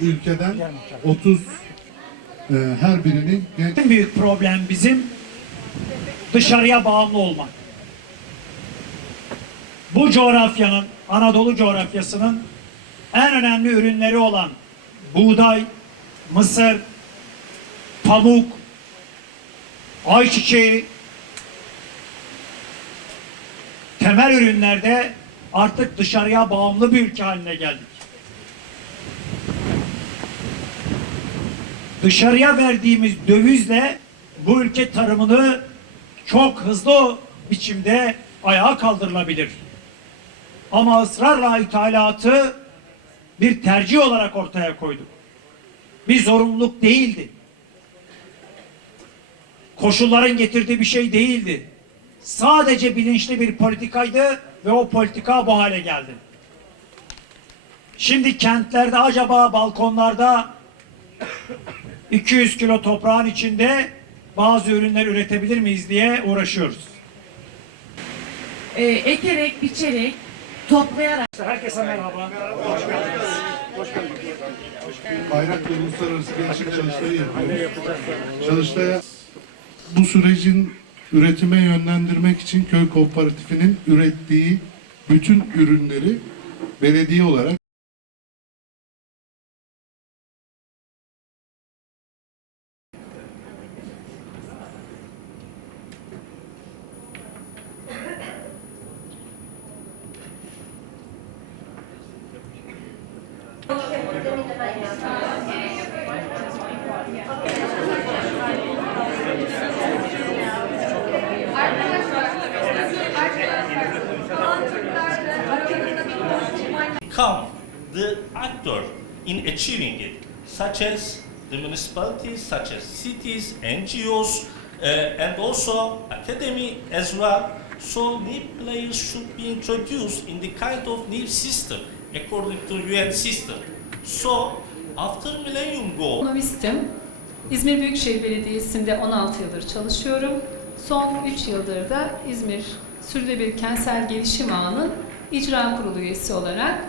ülkeden 30 e, her birinin genç En büyük problem bizim dışarıya bağımlı olmak. Bu coğrafyanın, Anadolu coğrafyasının en önemli ürünleri olan buğday, mısır, pamuk, ayçiçeği, temel ürünlerde artık dışarıya bağımlı bir ülke haline geldik. Dışarıya verdiğimiz dövizle bu ülke tarımını çok hızlı biçimde ayağa kaldırılabilir. Ama ısrarla ithalatı bir tercih olarak ortaya koyduk. Bir zorunluluk değildi. Koşulların getirdiği bir şey değildi. Sadece bilinçli bir politikaydı ve o politika bu hale geldi. Şimdi kentlerde acaba balkonlarda 200 kilo toprağın içinde bazı ürünler üretebilir miyiz diye uğraşıyoruz. e, ekerek, biçerek, toplayarak Herkese merhaba. Bayraklı Uluslararası Gençlik Çalıştayı yapıyoruz. Çalıştaya bu sürecin üretime yönlendirmek için köy kooperatifinin ürettiği bütün ürünleri belediye olarak become the actor in achieving it, such as the municipalities, such as cities, NGOs, uh, and also academy as well. So new players should be introduced in the kind of new system according to UN system. So after Millennium Goal, Ekonomistim. İzmir Büyükşehir Belediyesi'nde 16 yıldır çalışıyorum. Son 3 yıldır da İzmir Sürdürülebilir Kentsel Gelişim Ağı'nın icra kurulu üyesi olarak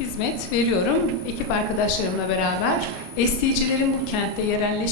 hizmet veriyorum. Ekip arkadaşlarımla beraber STC'lerin bu kentte yerelleşmesi